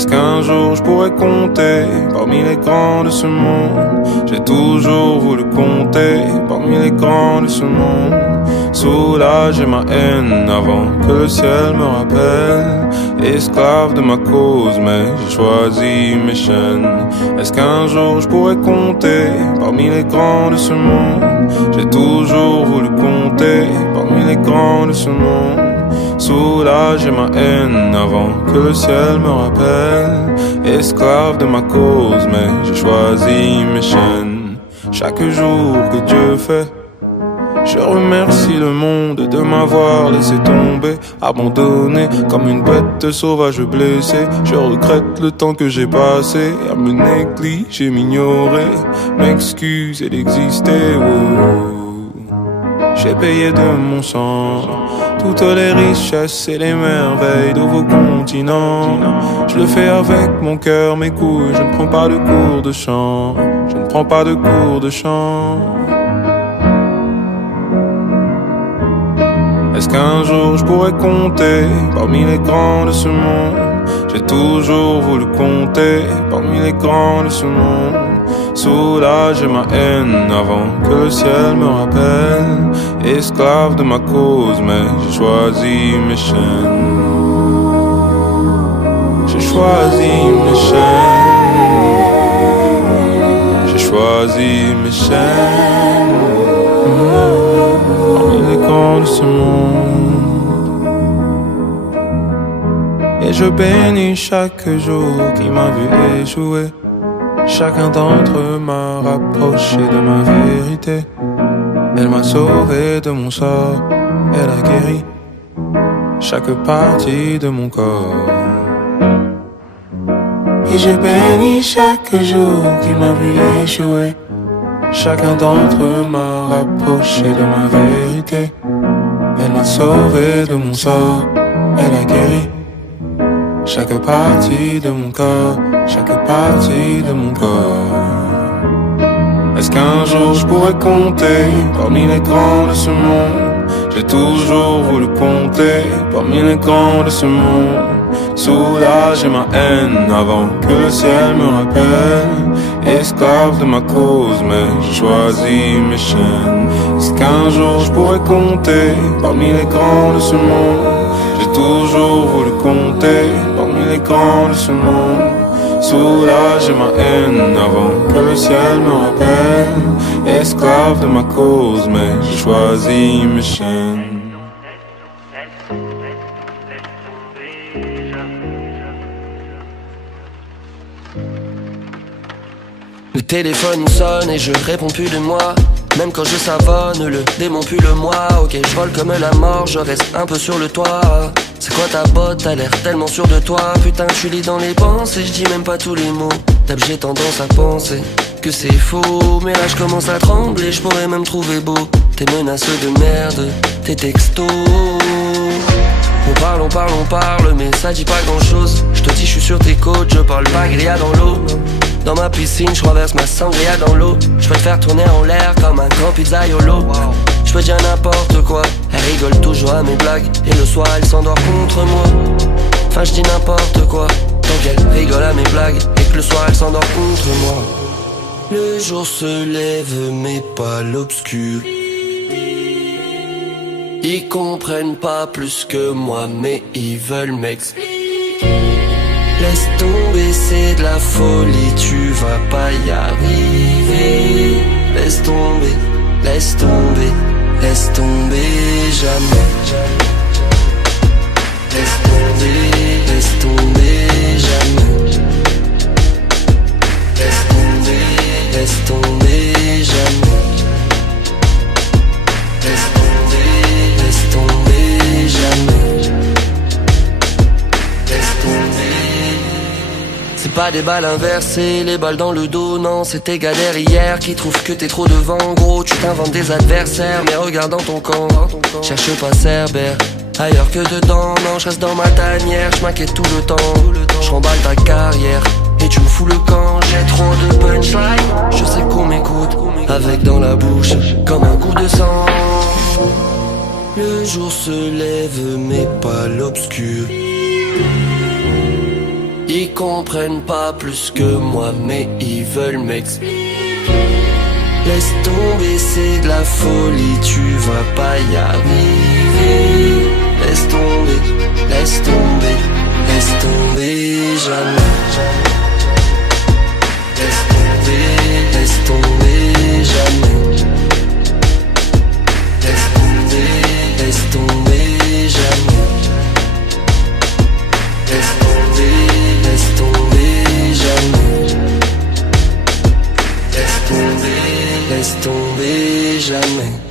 Est-ce qu'un jour je pourrais compter parmi les grands de ce monde? J'ai toujours voulu compter parmi les grands de ce monde. Soulager ma haine avant que le ciel me rappelle. Esclave de ma cause, mais j'ai choisi mes chaînes. Est-ce qu'un jour je pourrais compter parmi les grands de ce monde? J'ai toujours voulu compter parmi les grands de ce monde. Soulager ma haine avant que le ciel me rappelle. Esclave de ma cause, mais j'ai choisi mes chaînes. Chaque jour que Dieu fait, je remercie le monde de m'avoir laissé tomber, abandonné comme une bête sauvage blessée. Je regrette le temps que j'ai passé à me négliger, m'ignorer, m'excuser d'exister. J'ai payé de mon sang toutes les richesses et les merveilles de vos continents. Je le fais avec mon cœur, mes couilles. Je ne prends pas de cours de chant. Je ne prends pas de cours de chant. Est-ce qu'un jour je pourrais compter parmi les grands de ce monde? J'ai toujours voulu compter parmi les grands de ce monde. Soulager ma haine avant que le ciel me rappelle. Esclave de ma cause, mais j'ai choisi mes chaînes. J'ai choisi mes chaînes. J'ai choisi mes chaînes. Parmi les grands de ce monde. Et je bénis chaque jour qui m'a vu échouer. Chacun d'entre eux m'a rapproché de ma vérité. Elle m'a sauvé de mon sort. Elle a guéri chaque partie de mon corps. Et je bénis chaque jour qui m'a vu échouer. Chacun d'entre eux m'a rapproché de ma vérité. Elle m'a sauvé de mon sort. Elle a guéri chaque partie de mon corps, chaque partie de mon corps. Est-ce qu'un jour je pourrais compter parmi les grands de ce monde? J'ai toujours voulu compter parmi les grands de ce monde. Soulager ma haine avant que le ciel me rappelle. Esclave de ma cause, mais j'ai choisi mes chaînes. Est-ce qu'un jour je pourrais compter parmi les grands de ce monde? J'ai toujours voulu compter parmi les grands de ce monde. Soulager ma haine avant que le ciel me rappelle. Esclave de ma cause, mais j'ai choisi mes chaînes. Le téléphone sonne et je réponds plus de moi. Même quand je savonne, le démon pue le moi. Ok, je vole comme la mort, je reste un peu sur le toit. C'est quoi ta botte, t'as l'air tellement sûr de toi. Putain, je suis lit dans les pensées, je dis même pas tous les mots. D'hab j'ai tendance à penser que c'est faux. Mais là je commence à trembler, je pourrais même trouver beau tes menaces de merde, tes textos. On parle, mais ça dit pas grand chose. Je te dis je suis sur tes côtes, je parle pas grillade dans l'eau. Dans ma piscine, je renverse ma sangria dans l'eau. Je peux te faire tourner en l'air comme un grand pizzaiolo. Je peux dire n'importe quoi, elle rigole toujours à mes blagues. Et le soir elle s'endort contre moi. Enfin je dis n'importe quoi, tant qu'elle rigole à mes blagues. Et que le soir elle s'endort contre moi. Le jour se lève mais pas l'obscur. Ils comprennent pas plus que moi, mais ils veulent m'expliquer. Laisse tomber, c'est de la folie, tu vas pas y arriver. Laisse tomber, laisse tomber, laisse tomber, jamais. Laisse tomber, jamais. Laisse tomber, jamais. Laisse tomber, jamais. Laisse tomber. C'est pas des balles inversées, les balles dans le dos, non, c'était gars derrière qui trouvent que t'es trop devant. Gros, tu t'inventes des adversaires, mais regarde dans ton camp. Cherche pas Cerbère, ailleurs que dedans. Non, je reste dans ma tanière, je m'inquiète tout le temps. Je remballe ta carrière et tu me fous le camp. J'ai trop de punchline, je sais qu'on m'écoute, avec dans la bouche comme un coup de sang. Le jour se lève mais pas l'obscur. Ils comprennent pas plus que moi, mais ils veulent m'expliquer. Laisse tomber, c'est de la folie, tu vas pas y arriver. Laisse tomber, laisse tomber, laisse tomber, jamais. Laisse tomber, jamais. Laisse tomber, jamais. Laisse tomber, jamais. Laisse tomber, jamais.